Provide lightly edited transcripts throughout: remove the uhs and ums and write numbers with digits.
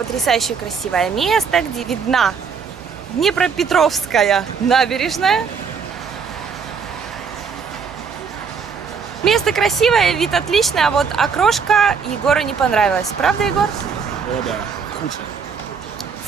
потрясающе красивое место, где видна Днепропетровская набережная. Место красивое, вид отличный, а вот окрошка Егору не понравилась. Правда, Егор? О, да, худшее.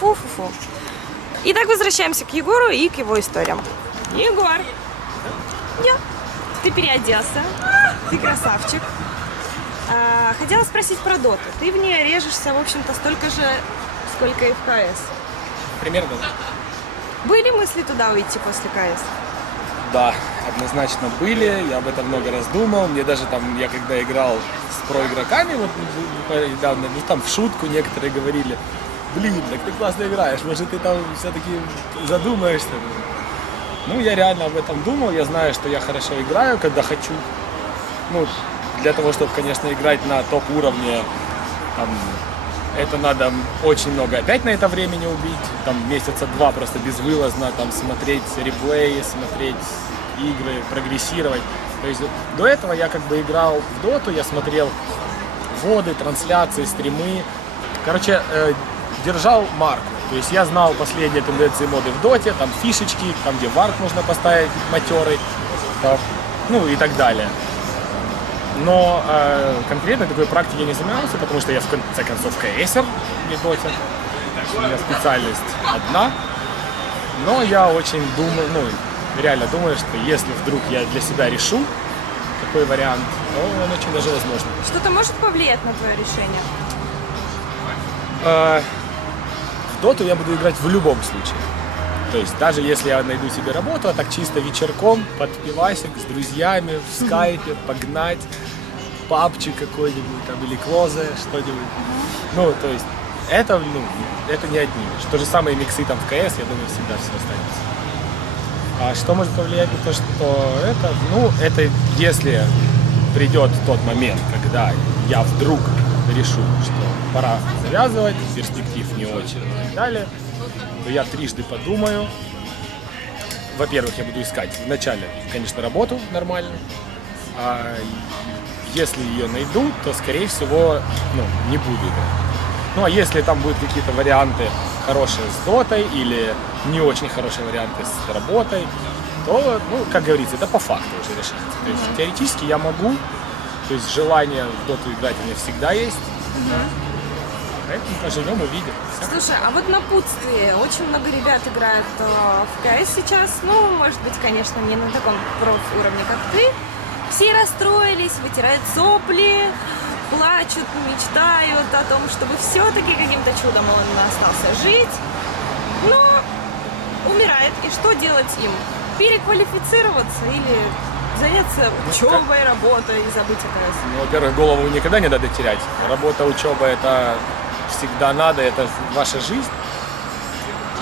Фу-фу-фу. Итак, возвращаемся к Егору и к его историям. Егор, ты переоделся, ты красавчик. Хотела спросить про доту. Ты в ней режешься, в общем-то, столько же, сколько и в КС. Примерно. Были мысли туда уйти после КС? Да, однозначно были, я об этом много раз думал. Мне даже там, я когда играл с проигроками, вот недавно, ну там в шутку некоторые говорили: блин, так ты классно играешь, может ты там все-таки задумаешься. Ну, я реально об этом думал, я знаю, что я хорошо играю, когда хочу. Ну, для того, чтобы, конечно, играть на топ-уровне, там, это надо очень много опять на это времени убить, там месяца два просто безвылазно там смотреть реплеи, смотреть игры, прогрессировать. То есть до этого я как бы играл в доту, я смотрел воды, трансляции, стримы. Короче, держал марку. То есть я знал последние тенденции моды в доте, там фишечки, там где вард можно поставить матерый, там, ну и так далее. Но конкретно такой практикой я не занимался, потому что я в конце концов КСер, не доте. У меня специальность одна. Но я очень думаю, ну реально думаю, что если вдруг я для себя решу такой вариант, то он очень даже возможен. Что-то может повлиять на твое решение? В доту я буду играть в любом случае. То есть даже если я найду себе работу, а так чисто вечерком, под пивасик, с друзьями, в скайпе, погнать, пабчик какой-нибудь там или клозе, что-нибудь. Ну, то есть это, ну, это не отнимешь. То же самое миксы там в КС, я думаю, всегда все останется. А что может повлиять на то, что это? Ну, это если придет тот момент, когда я вдруг решу, что пора завязывать, перспектив не очень и так далее, то я трижды подумаю. Во-первых, я буду искать вначале, конечно, работу нормальную. А если ее найду, то, скорее всего, ну, не буду играть. Ну, а если там будут какие-то варианты хорошие с дотой или не очень хорошие варианты с работой, то, ну, как говорится, это по факту уже решается. То есть теоретически я могу, то есть желание в доту играть у меня всегда есть. Поэтому поживем, увидим. Слушай, а вот напутствие. Очень много ребят играют в КС сейчас. Ну, может быть, конечно, не на таком профуровне, как ты. Все расстроились, вытирают сопли, плачут, мечтают о том, чтобы все-таки каким-то чудом он остался жить. Но умирает. И что делать им? Переквалифицироваться или заняться учебой, работой и забыть о КС? Ну, во-первых, голову никогда не надо терять. Работа, учеба — это всегда надо, это ваша жизнь,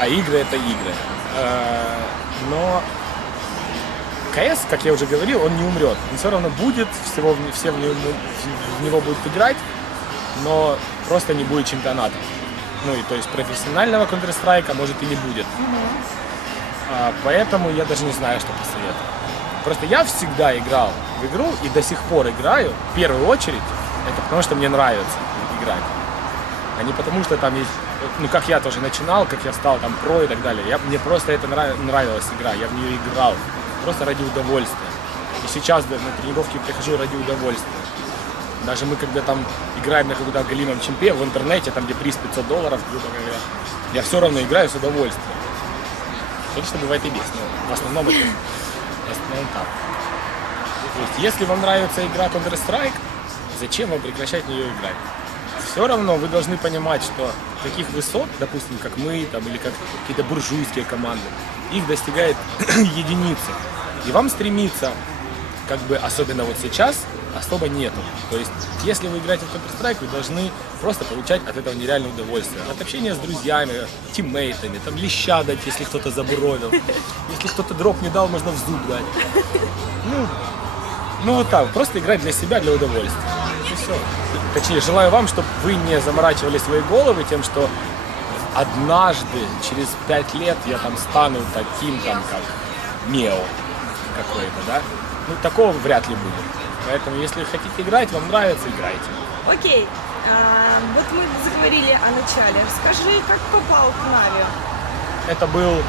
а игры — это игры. Но КС, как я уже говорил, он не умрет. Он все равно будет, все в него будут играть, но просто не будет чемпионата. Ну и то есть профессионального Counter-Strike может и не будет. Поэтому я даже не знаю, что посоветовать. Просто я всегда играл в игру и до сих пор играю, в первую очередь, это потому что мне нравится играть. А не потому что там есть, ну как я тоже начинал, как я стал там про и так далее. Мне просто это нравилась игра, я в нее играл, просто ради удовольствия. И сейчас на тренировки прихожу ради удовольствия. Даже мы когда там играем на каком-то галимом чемпе в интернете, там где приз $500, грубо говоря, я все равно играю с удовольствием. Конечно, бывает и без, но в основном это... так. То есть, если вам нравится игра Counter-Strike, зачем вам прекращать в нее играть? Все равно вы должны понимать, что таких высот, допустим, как мы, там, или как какие-то буржуйские команды, их достигает единицы. И вам стремиться, как бы, особенно вот сейчас, особо нету. То есть, если вы играете в Counter-Strike, вы должны просто получать от этого нереальное удовольствие. От общения с друзьями, тиммейтами, там леща дать, если кто-то забуровил. Если кто-то дроп не дал, можно в зуб дать. Ну вот так, просто играть для себя, для удовольствия. И все. Точнее, желаю вам, чтобы вы не заморачивали свои головы тем, что однажды, через 5 лет, я там стану таким, там, как Мео какой-то, да? Ну, такого вряд ли будет. Поэтому, если хотите играть, вам нравится, играйте. Окей. Вот мы заговорили о начале. Расскажи, как попал к Нави? Это был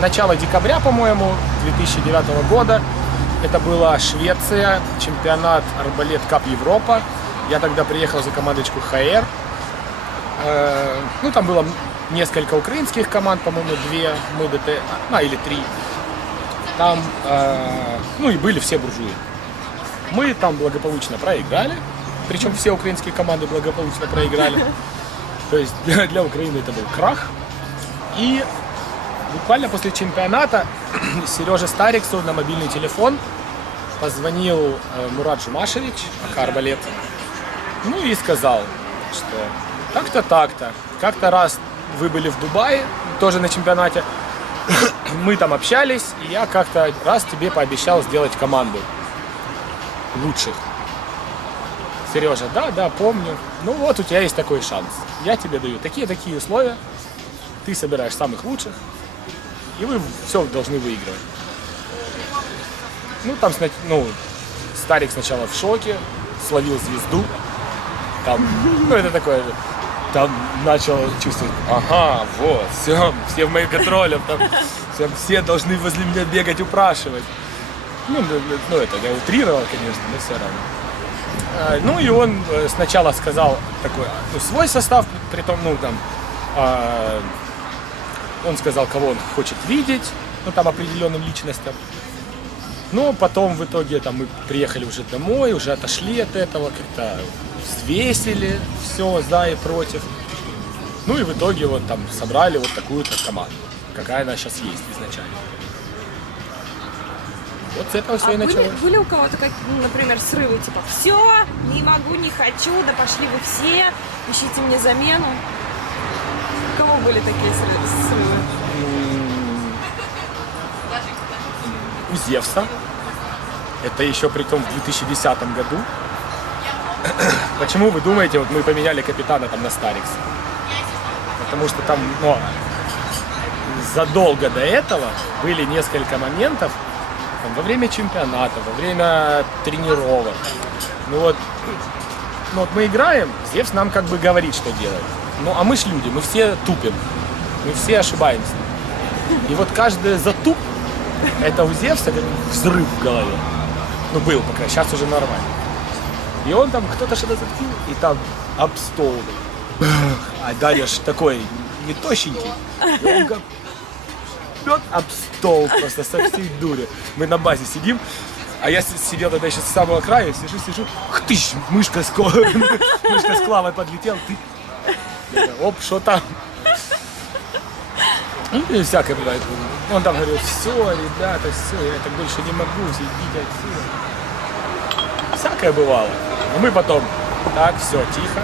начало декабря, по-моему, 2009 года. Это была Швеция, чемпионат Арбалет Кап Европа. Я тогда приехал за командочку ХР. Ну, там было несколько украинских команд, по-моему, 2, мы ДТ, или 3. Там, ну и были все буржуи. Мы там благополучно проиграли, причем все украинские команды благополучно проиграли. То есть для Украины это был крах. И буквально после чемпионата Сережа Стариксу на мобильный телефон позвонил Мурат Жумашевич, Арбалет, ну и сказал, что так-то, так-то. Как-то раз вы были в Дубае, тоже на чемпионате, мы там общались, и я как-то раз тебе пообещал сделать команду лучших. Сережа, да, помню. Ну вот у тебя есть такой шанс. Я тебе даю такие условия, ты собираешь самых лучших, и вы все должны выигрывать. Ну там, Старик сначала в шоке, словил звезду. Там, ну это такое, там начал чувствовать, ага, вот, все в моих контролях, там, все должны возле меня бегать, упрашивать. Ну это я утрировал, конечно, но все равно. Ну и он сначала сказал такой, свой состав, притом, он сказал, кого он хочет видеть, там определенным личностям. Но потом в итоге мы приехали уже домой, уже отошли от этого, как-то взвесили все за и против. Ну и в итоге собрали вот такую-то команду, какая она сейчас есть изначально. Вот с этого все и началось. Были у кого-то, например, срывы, типа, все, не могу, не хочу, да пошли вы все, ищите мне замену? У кого были такие срывы? У Зевса. Это еще при том в 2010 году. Почему вы думаете, мы поменяли капитана на Старикс? Потому что там, задолго до этого были несколько моментов во время чемпионата, во время тренировок. Мы играем, Зевс нам говорит, что делать. А мы ж люди, мы все тупим, мы все ошибаемся. И каждый затуп, это у Зевса как взрыв в голове. Был пока, сейчас уже нормально. И он кто-то что-то затупил, и там об стол. А Даня ж такой не тощенький. И он бьет об стол просто со всей дури. Мы на базе сидим, а я сидел тогда еще с самого края, сижу, хтыщ, мышка с клавой подлетела, ты. Оп, что там? И всякое бывает. Он там говорил, все, ребята, все, я так больше не могу, идите отсюда. Всякое бывало. Но мы потом, так, все, тихо,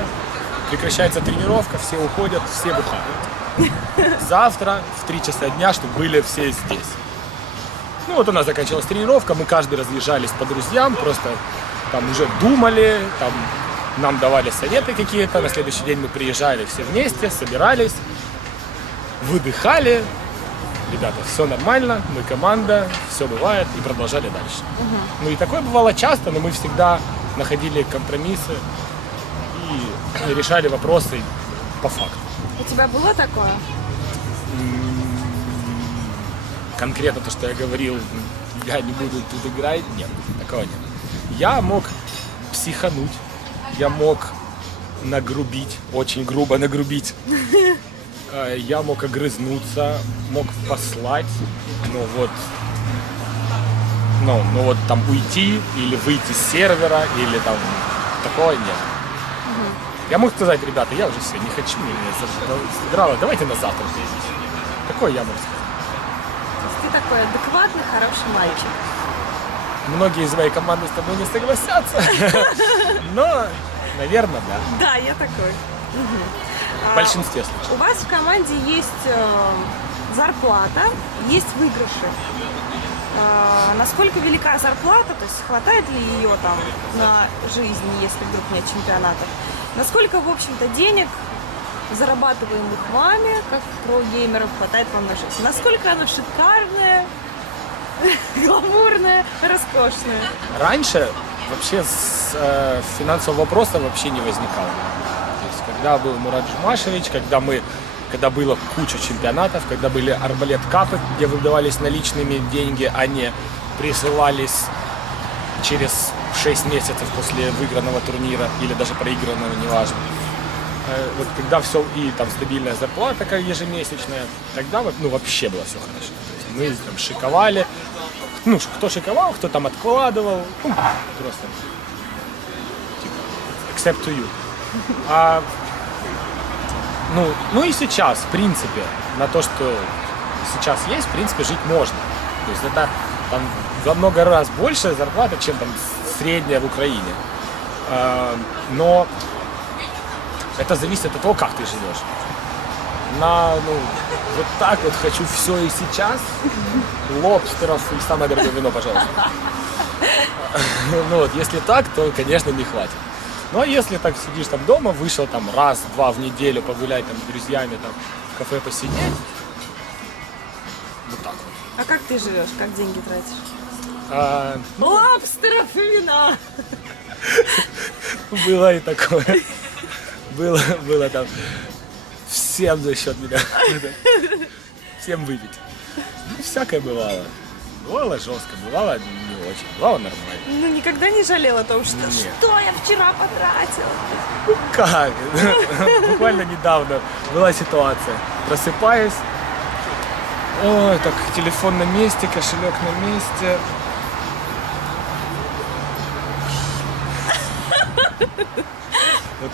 прекращается тренировка, все уходят, все бухают. Завтра в 3 часа дня, чтобы были все здесь. У нас заканчивалась тренировка, мы каждый разъезжались по друзьям, просто там уже думали, там нам давали советы какие-то, на следующий день мы приезжали все вместе, собирались, выдыхали. Ребята, все нормально, мы команда, все бывает, и продолжали дальше. И такое бывало часто, но мы всегда находили компромиссы и решали вопросы по факту. У тебя было такое? Конкретно то, что я говорил, я не буду тут играть, нет, такого нет. Я мог психануть, я мог нагрубить, очень грубо нагрубить. Я мог огрызнуться, мог послать, там уйти или выйти с сервера, или там такого нет. Я мог сказать, ребята, я уже все, не хочу, меня задрало, давайте на завтра съездить. Такое я мог сказать. То есть ты такой адекватный, хороший мальчик. Многие из моей команды с тобой не согласятся, но, наверное, да. Да, я такой. В большинстве случаев. У вас в команде есть зарплата, есть выигрыши. Насколько велика зарплата, то есть хватает ли ее на жизнь, если вдруг нет чемпионатов? Насколько, в общем-то, денег, зарабатываемых вами, как про-геймеров, хватает вам на жизнь? Насколько она шикарная, гламурная, роскошная? Раньше вообще финансового вопроса вообще не возникало. То есть, когда был Мурат Джумашевич, когда было куча чемпионатов, когда были арбалет-капы, где выдавались наличными деньги, а не присылались через 6 месяцев после выигранного турнира или даже проигранного, неважно. Вот когда все, и там стабильная зарплата такая ежемесячная, тогда вообще было все хорошо. То есть мы там шиковали, кто шиковал, кто там откладывал, просто типа, except to you. И сейчас, в принципе, на то, что сейчас есть, в принципе, жить можно. То есть это там во много раз больше зарплата, чем там средняя в Украине. Но это зависит от того, как ты живешь. Вот так вот хочу все и сейчас. Лобстеров и самое дорогое вино, пожалуйста. Если так, то, конечно, не хватит. Ну, а если так сидишь там дома, вышел там раз-два в неделю погулять там с друзьями, там в кафе посидеть, вот так вот. А как ты живешь? Как деньги тратишь? Лобстеров и вина! Было и такое. Было там всем за счет меня. Всем выпить. Всякое бывало. Бывало жестко, бывало не очень, бывало нормально. Никогда не жалел о том, что Нет. что я вчера потратил? Как? Буквально недавно была ситуация. Просыпаюсь. Ой, так, телефон на месте, кошелек на месте.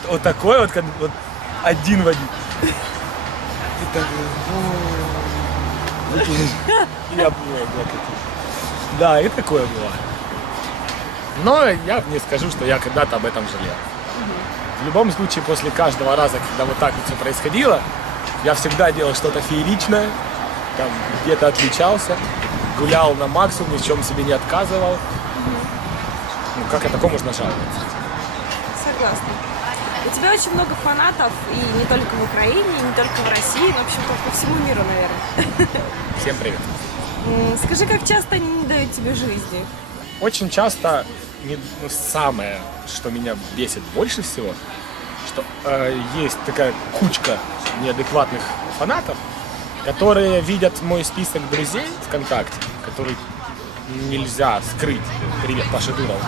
Вот такой вот, вот один в один. И так, я было. Да, и такое было. Но я не скажу, что я когда-то об этом жалел. В любом случае, после каждого раза, когда вот так вот все происходило, я всегда делал что-то фееричное, там где-то отличался, гулял на максимум, ни в чем себе не отказывал. Как о таком можно жаловаться? Согласна. У тебя очень много фанатов, и не только в Украине, и не только в России, но, в общем-то, по всему миру, наверное. Всем привет. Скажи, как часто они не дают тебе жизни? Очень часто самое, что меня бесит больше всего, что есть такая кучка неадекватных фанатов, которые видят мой список друзей ВКонтакте, который нельзя скрыть. Привет, Паша Дуров.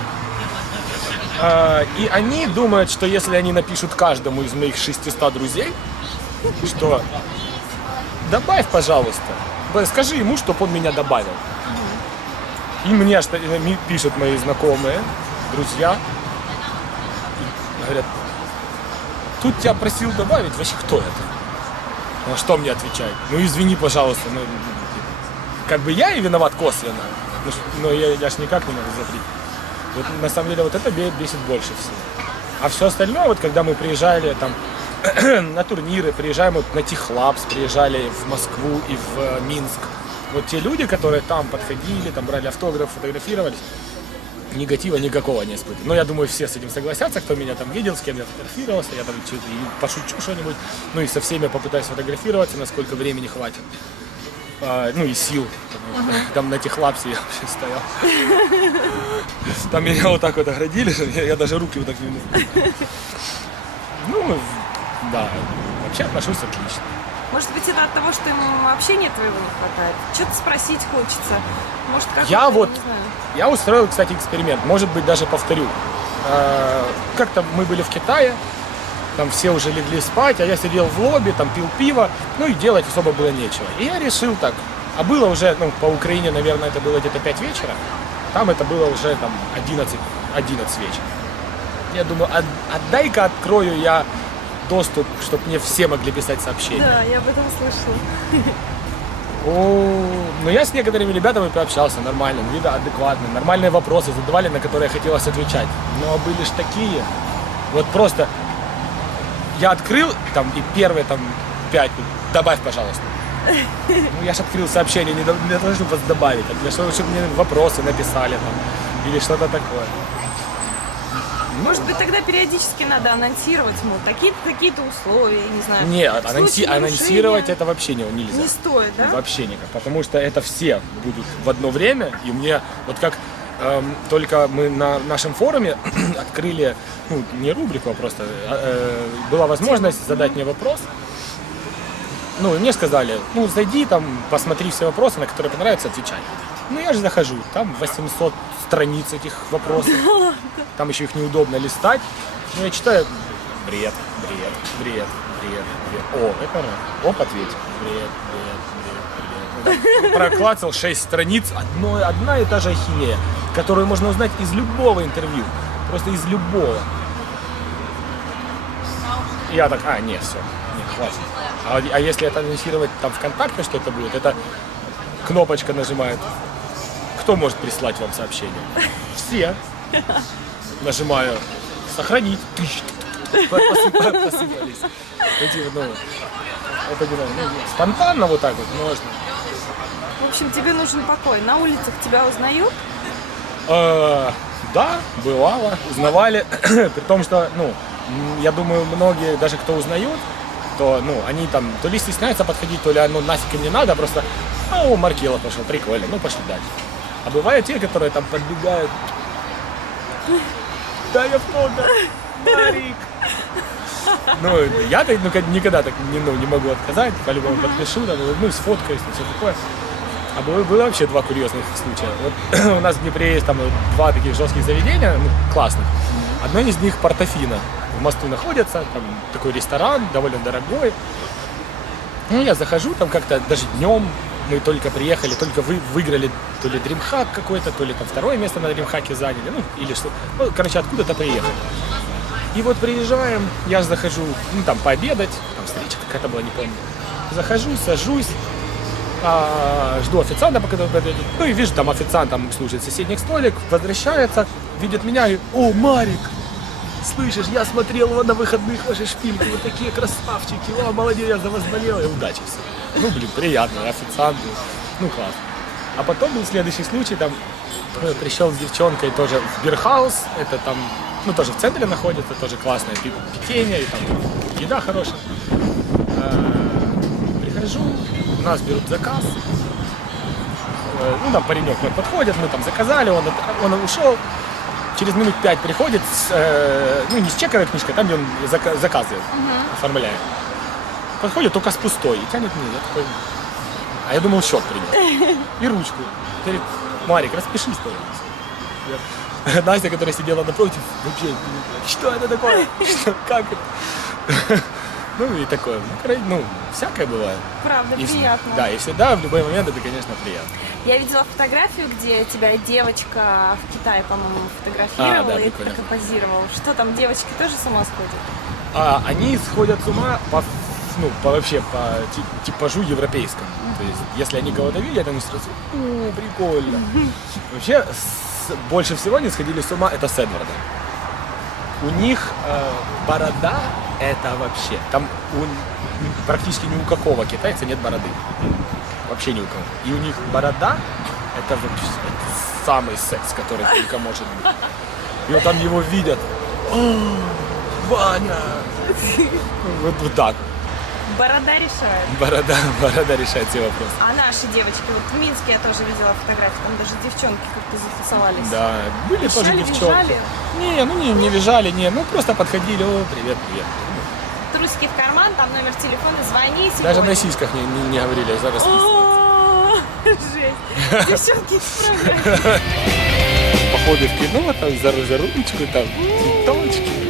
И они думают, что если они напишут каждому из моих 600 друзей, что добавь, пожалуйста, скажи ему, чтобы он меня добавил. И мне пишут мои знакомые, друзья, и говорят, тут тебя просил добавить, вообще кто это? Ну, что мне отвечать? Извини, пожалуйста, как бы я и виноват косвенно, но я ж никак не могу запретить. Вот, на самом деле вот это бесит больше всего. А все остальное, вот когда мы приезжали там на турниры, приезжаем вот на Техлабс, приезжали в Москву и в Минск. Вот те люди, которые там подходили, там брали автограф, фотографировались, негатива никакого не испытывали. Но я думаю, все с этим согласятся, кто меня там видел, с кем я фотографировался, я там пошучу что-нибудь, и со всеми попытаюсь фотографироваться, насколько времени хватит. И сил. Там на Техлабсе я вообще стоял. Там меня вот так вот оградили, я даже руки вот так не мог. Да, вообще отношусь отлично. Может быть, это от того, что им общения твоего не хватает? Что-то спросить хочется. Может, Я устроил, кстати, эксперимент. Может быть, даже повторю. Как-то мы были в Китае, там все уже легли спать, а я сидел в лобби, там пил пиво, и делать особо было нечего. И я решил так. А было уже, по Украине, наверное, это было где-то 5 вечера. Там это было уже там 11 вечера. Я думаю, дай-ка открою я доступ, чтобы мне все могли писать сообщения. Да, я об этом слышала. Я с некоторыми ребятами пообщался нормально, видно адекватно, нормальные вопросы задавали, на которые хотелось отвечать. Но были ж такие, вот просто я открыл там и первые там 5, добавь, пожалуйста. Я ж открыл сообщение не для того, чтобы вас добавить, а для того, чтобы мне вопросы написали там или что-то такое. Может быть, тогда периодически надо анонсировать, такие-то условия, не знаю. Нет, анонсировать это вообще нельзя. Не стоит, да? Вообще никак, потому что это все будут в одно время, и мне, вот как только мы на нашем форуме открыли, ну, не рубрику, а просто была возможность задать мне вопрос. Ну, и мне сказали, ну, зайди там, посмотри все вопросы, на которые понравится, отвечай. Ну, я же захожу, там 800 страниц этих вопросов, там еще их неудобно листать. Ну, я читаю, бред. О, это раз. Оп, ответил. Бред. Проклацал 6 страниц, одна и та же ахинея, которую можно узнать из любого интервью. Просто из любого. И я так, нет, все, нет, хватит. А если это анонсировать там ВКонтакте, что это будет, это кнопочка нажимает. Кто может прислать вам сообщение? Все. Нажимаю сохранить. Посыпались. Спонтанно вот так вот можно. В общем, тебе нужен покой. На улицах тебя узнают? Да, бывало, узнавали. При том, что, ну, я думаю, многие, даже кто узнают, то, ну, они там то ли стесняются подходить, то ли оно нафиг им не надо, просто, Маркелов пошел, прикольно, ну, пошли дальше. А бывают те, которые там подбегают. Да, я фото, Марик. Ну, я никогда так не могу отказать, по-любому подпишу, там, сфоткаюсь, все такое. А было вообще 2 курьезных случая. Вот у нас в Днепре есть там 2 таких жестких заведения, классных. Одно из них Портофино. В мосту находится, там такой ресторан, довольно дорогой. Ну, я захожу, там как-то даже днем мы только приехали, только выиграли то ли DreamHack какой-то, то ли там 2-е место на DreamHack'е заняли, или что. Ну, короче, откуда-то приехали. И вот приезжаем, я же захожу, там пообедать, там встреча какая-то была, не помню. Захожу, сажусь, жду официанта, пока он подойдет. Ну и вижу, там официант там слушает соседний столик, возвращается, видит меня и: «О, Марик, слышишь, я смотрел его на выходных ваши шпильки, вы такие красавчики, молодец, я за вас болел, и удачи все». Ну, блин, приятно, официант, класс. А потом был следующий случай, там пришел с девчонкой тоже в Бирхаус, это там, тоже в центре находится, тоже классное питание, и там еда хорошая. Прихожу, у нас берут заказ, там паренек подходит, мы там заказали, он ушел, через минут 5 приходит, не с чековой книжкой, там где он заказы оформляет. Подходит только с пустой и тянет мне, я такой, а я думал, счет принес. И ручку. Говорит: «Марик, распишись, пожалуйста». Настя, которая сидела напротив, вообще, что это такое? Как это? И такое, всякое бывает. Правда, приятно. Да, и всегда, в любой момент это, конечно, приятно. Я видела фотографию, где тебя девочка в Китае, по-моему, фотографировала, и ты позировал. Что там, девочки тоже с ума сходят? Они сходят с ума по типажу европейскому. То есть, если они кого-то видят, они сразу: прикольно. Вообще, больше всего они сходили с ума, это с Эдвардом. У них борода — это вообще... Там практически ни у какого китайца нет бороды. Вообще ни у кого. И у них борода — это вообще самый секс, который только может быть. И вот там его видят: «О, Ваня!» Вот так. Борода решает. Борода решает все вопросы. А наши девочки, вот в Минске я тоже видела фотографии, там даже девчонки как-то затусовались. Да, были тоже девчонки. Визжали? Не визжали, просто подходили: «О, привет». Трусики в карман, там номер телефона, звони сегодня. Даже на сиськах не говорили, за расписываться. Жесть. Девчонки исправляют. Походы в кино, там за ручку, там цветочки.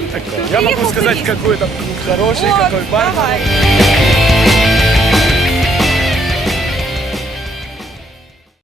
Я могу сказать, какой там клуб хороший, какой бар. Давай.